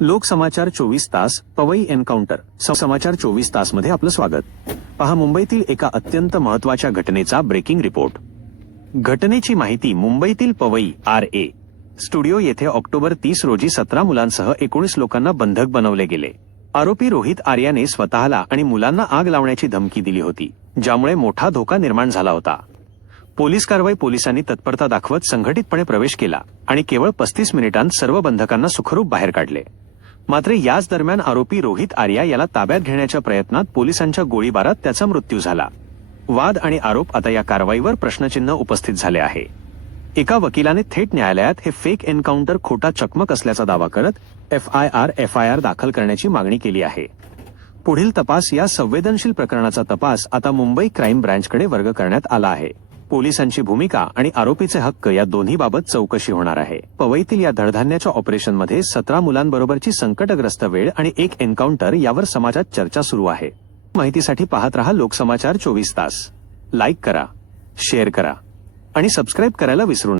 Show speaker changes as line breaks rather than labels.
लोकसमाचार चोवीस तास पवई एन्काउंटर. समाचार चोवीस तासमध्ये आपलं स्वागत. पहा मुंबईतील एका अत्यंत महत्त्वाच्या घटनेचा ब्रेकिंग रिपोर्ट घटनेची माहिती मुंबईतील पवई आर ए. स्टुडिओ येथे ऑक्टोबर तीस रोजी सतरा मुलांसह एकोणीस लोकांना बंधक बनवले गेले. आरोपी रोहित आर्याने स्वतःला आणि मुलांना आग लावण्याची धमकी दिली होती ज्यामुळे मोठा धोका निर्माण झाला होता. पोलीस कारवाई पोलिसांनी तत्परता दाखवत संघटितपणे प्रवेश केला आणि केवळ पस्तीस मिनिटांत सर्व बंधकांना सुखरूप बाहेर काढले. मात्र याच दरम्यान आरोपी रोहित आर्या याला ताब्यात घेण्याच्या प्रयत्नात पोलिसांच्या गोळीबारात त्याचा मृत्यू झाला. वाद आणि आरोप आता या कारवाईवर प्रश्नचिन्ह उपस्थित झाले आहे. एका वकिलाने थेट न्यायालयात हे फेक एन्काउंटर खोटा चकमक असल्याचा दावा करत F I R F I R दाखल करण्याची मागणी केली आहे. पुढील तपास या संवेदनशील प्रकरणाचा तपास आता मुंबई क्राईम ब्रँचकडे वर्ग करण्यात आला आहे. पोलिसांची भूमिका आणि आरोपीचे हक्क या दोन्ही बाबत चौकशी होणार आहे. पवईतील या धडधान्याच्या ऑपरेशनमध्ये सतरा मुलांबरोबरची संकटग्रस्त वेळ आणि एक एन्काउंटर यावर समाजात चर्चा सुरू आहे. माहितीसाठी पाहत रहा लोकसमाचार चोवीस तास. लाईक करा शेअर करा आणि सबस्क्राईब करायला विसरू नका